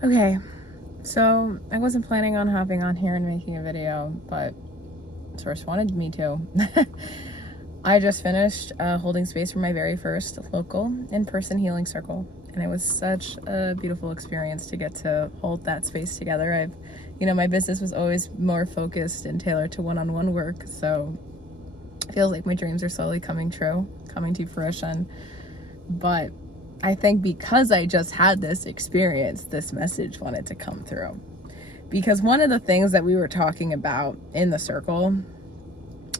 Okay, so I wasn't planning on hopping on here and making a video, but Source wanted me to. I just finished holding space for my very first local in-person healing circle, and it was such a beautiful experience to get to hold that space together. My business was always more focused and tailored to one-on-one work, so it feels like my dreams are slowly coming to fruition. But I think because I just had this experience, this message wanted to come through. Because one of the things that we were talking about in the circle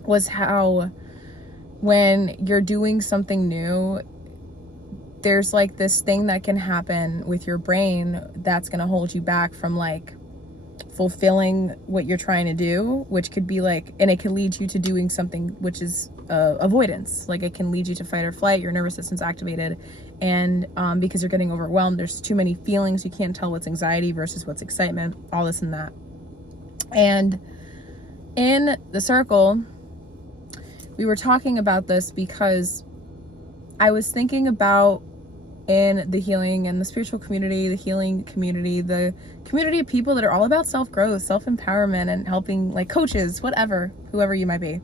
was how when you're doing something new, there's like this thing that can happen with your brain that's going to hold you back from like fulfilling what you're trying to do, which could be like, and it can lead you to doing something which is avoidance. Like it can lead you to fight or flight, your nervous system's activated, and because you're getting overwhelmed, there's too many feelings, you can't tell what's anxiety versus what's excitement, all this and that. And in the circle, we were talking about this because I was thinking about in the healing and the spiritual community, the healing community, the community of people that are all about self-growth, self-empowerment, and helping, like coaches, whoever you might be.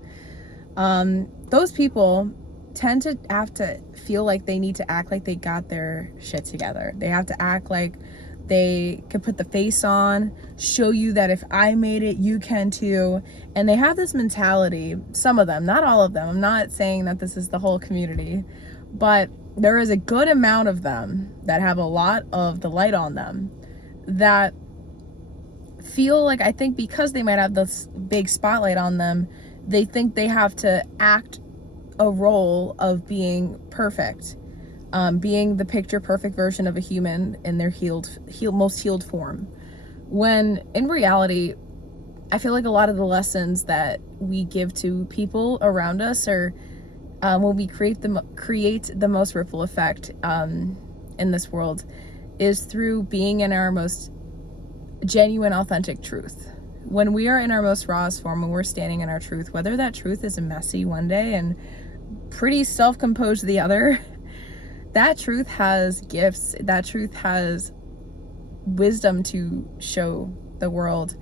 Those people tend to have to feel like they need to act like they got their shit together. They have to act like they can put the face on, show you that if I made it, you can too. And they have this mentality, some of them, not all of them. I'm not saying that this is the whole community, but there is a good amount of them that have a lot of the light on them that feel like, I think because they might have this big spotlight on them, they think they have to act a role of being perfect, being the picture perfect version of a human in their most healed form. When in reality, I feel like a lot of the lessons that we give to people around us are when we create the most ripple effect in this world is through being in our most genuine, authentic truth. When we are in our most rawest form, when we're standing in our truth, whether that truth is messy one day and pretty self-composed the other, that truth has gifts, that truth has wisdom to show the world.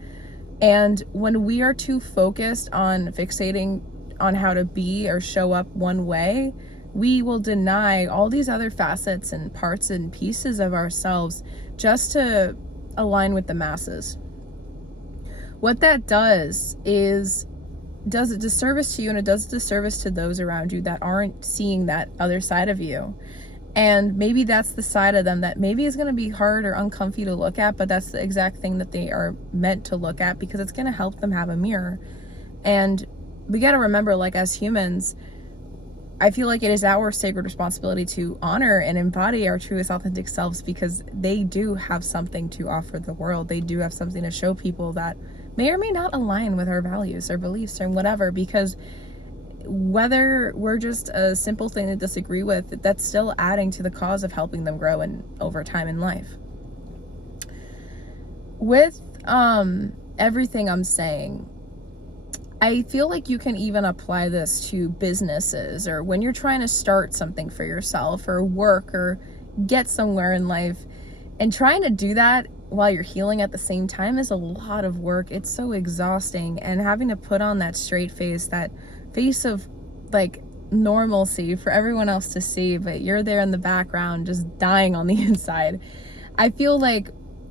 And when we are too focused on fixating on how to be or show up one way, we will deny all these other facets and parts and pieces of ourselves just to align with the masses. What that does a disservice to you, and it does a disservice to those around you that aren't seeing that other side of you. And maybe that's the side of them that maybe is going to be hard or uncomfy to look at, but that's the exact thing that they are meant to look at because it's going to help them have a mirror. And we got to remember, like as humans, I feel like it is our sacred responsibility to honor and embody our truest authentic selves because they do have something to offer the world. They do have something to show people that may or may not align with our values or beliefs or whatever, because whether we're just a simple thing to disagree with, that's still adding to the cause of helping them grow and over time in life. With everything I'm saying, I feel like you can even apply this to businesses or when you're trying to start something for yourself or work or get somewhere in life, and trying to do that while you're healing at the same time is a lot of work. It's so exhausting, and having to put on that straight face, that face of like normalcy for everyone else to see, but you're there in the background just dying on the inside. I feel like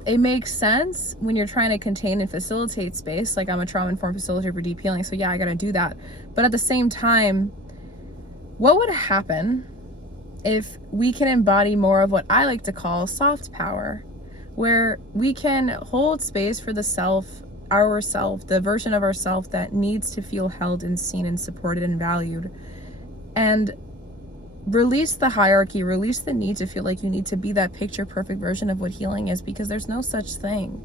it makes sense when you're trying to contain and facilitate space. Like I'm a trauma-informed facilitator for deep healing, so yeah, I gotta do that. But at the same time, what would happen if we can embody more of what I like to call soft power, where we can hold space for the ourself, the version of ourself that needs to feel held and seen and supported and valued, and release the hierarchy, release the need to feel like you need to be that picture perfect version of what healing is, because there's no such thing.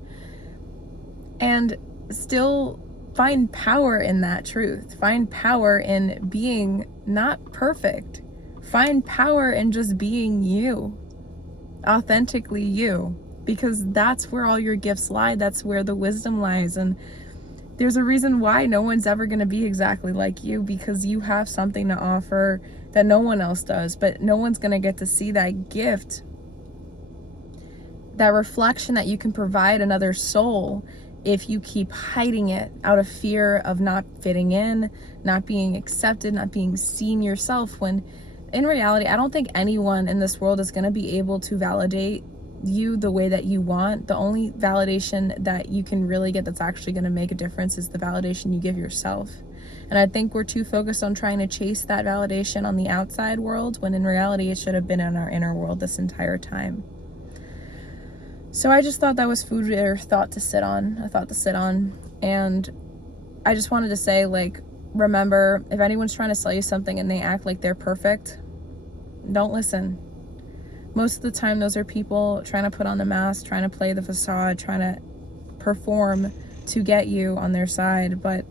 And still find power in that truth. Find power in being not perfect. Find power in just being you, authentically you, because that's where all your gifts lie. That's where the wisdom lies. And there's a reason why no one's ever going to be exactly like you, because you have something to offer that no one else does, but no one's going to get to see that gift that reflection that you can provide another soul if you keep hiding it out of fear of not fitting in, not being accepted, not being seen yourself, when in reality, I don't think anyone in this world is going to be able to validate you the way that you want. The only validation that you can really get that's actually going to make a difference is the validation you give yourself. And I think we're too focused on trying to chase that validation on the outside world, when in reality it should have been in our inner world this entire time. So I just thought that was food or thought to sit on. I thought to sit on. And I just wanted to say, like, remember, if anyone's trying to sell you something and they act like they're perfect, don't listen. Most of the time, those are people trying to put on the mask, trying to play the facade, trying to perform to get you on their side. But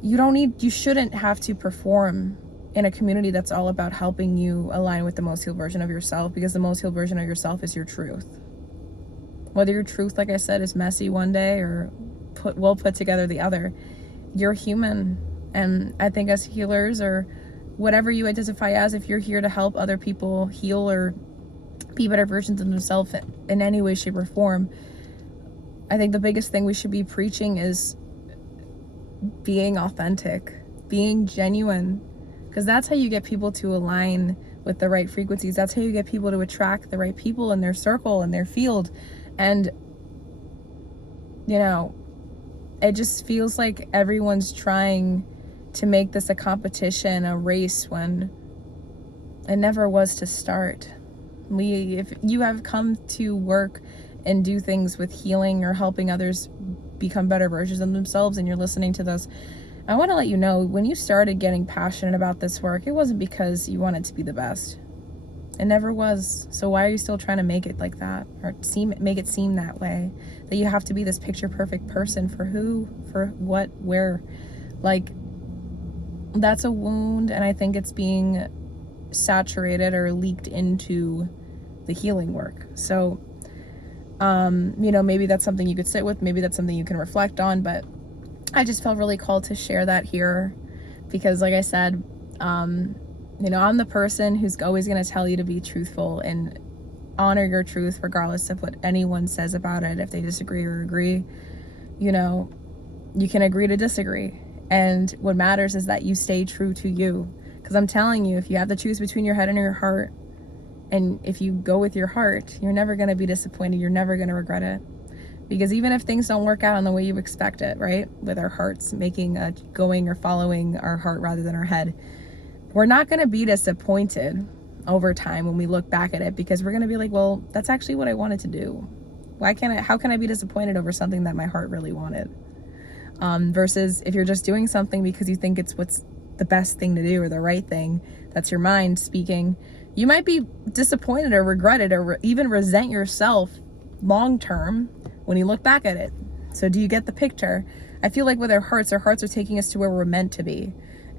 you shouldn't have to perform in a community that's all about helping you align with the most healed version of yourself, because the most healed version of yourself is your truth. Whether your truth, like I said, is messy one day or well put together the other, you're human. And I think as healers, or whatever you identify as, if you're here to help other people heal or be better versions of themselves in any way, shape, or form, I think the biggest thing we should be preaching is being authentic, being genuine, because that's how you get people to align with the right frequencies. That's how you get people to attract the right people in their circle, in their field. And, you know, it just feels like everyone's trying to make this a competition, a race, when it never was to start. If you have come to work and do things with healing or helping others become better versions of themselves, and you're listening to those, I want to let you know, when you started getting passionate about this work, it wasn't because you wanted to be the best. It never was. So why are you still trying to make it like that, or make it seem that way, that you have to be this picture perfect person for who, for what, where? Like, that's a wound, and I think it's being saturated or leaked into the healing work. So, you know, maybe that's something you could sit with, maybe that's something you can reflect on, but I just felt really called to share that here, because like I said, you know, I'm the person who's always going to tell you to be truthful and honor your truth regardless of what anyone says about it. If they disagree or agree, you know, you can agree to disagree. And what matters is that you stay true to you. Because I'm telling you, if you have to choose between your head and your heart, and if you go with your heart, you're never going to be disappointed. You're never going to regret it. Because even if things don't work out in the way you expect it, right? With our hearts going or following our heart rather than our head, we're not going to be disappointed over time when we look back at it, because we're going to be like, well, that's actually what I wanted to do. How can I be disappointed over something that my heart really wanted? Versus if you're just doing something because you think it's what's the best thing to do or the right thing, that's your mind speaking, you might be disappointed or regret it, or even resent yourself long term when you look back at it. So do you get the picture? I feel like with our hearts are taking us to where we're meant to be.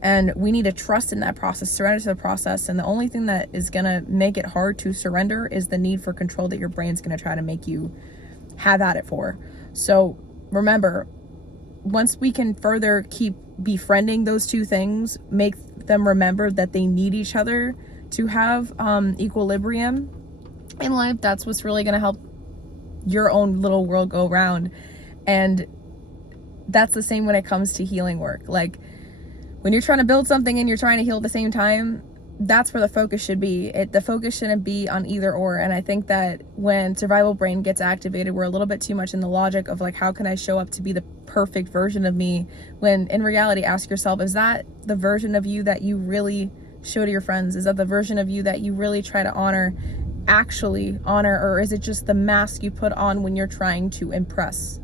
And we need to trust in that process, surrender to the process. And the only thing that is going to make it hard to surrender is the need for control that your brain's going to try to make you have at it for. So remember, once we can further keep befriending those two things, make them remember that they need each other to have equilibrium in life, that's what's really going to help your own little world go round. And that's the same when it comes to healing work. Like, when you're trying to build something and you're trying to heal at the same time, that's where the focus should be. The focus shouldn't be on either or. And I think that when survival brain gets activated, we're a little bit too much in the logic of like, how can I show up to be the perfect version of me? When in reality, ask yourself, is that the version of you that you really show to your friends? Is that the version of you that you really try to actually honor? Or is it just the mask you put on when you're trying to impress?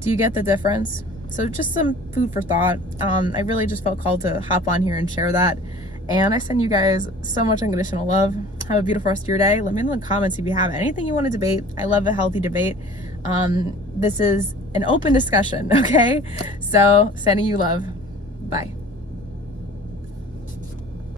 Do you get the difference? So just some food for thought. I really just felt called to hop on here and share that. And I send you guys so much unconditional love. Have a beautiful rest of your day. Let me know in the comments if you have anything you want to debate. I love a healthy debate. This is an open discussion, okay? So sending you love. Bye.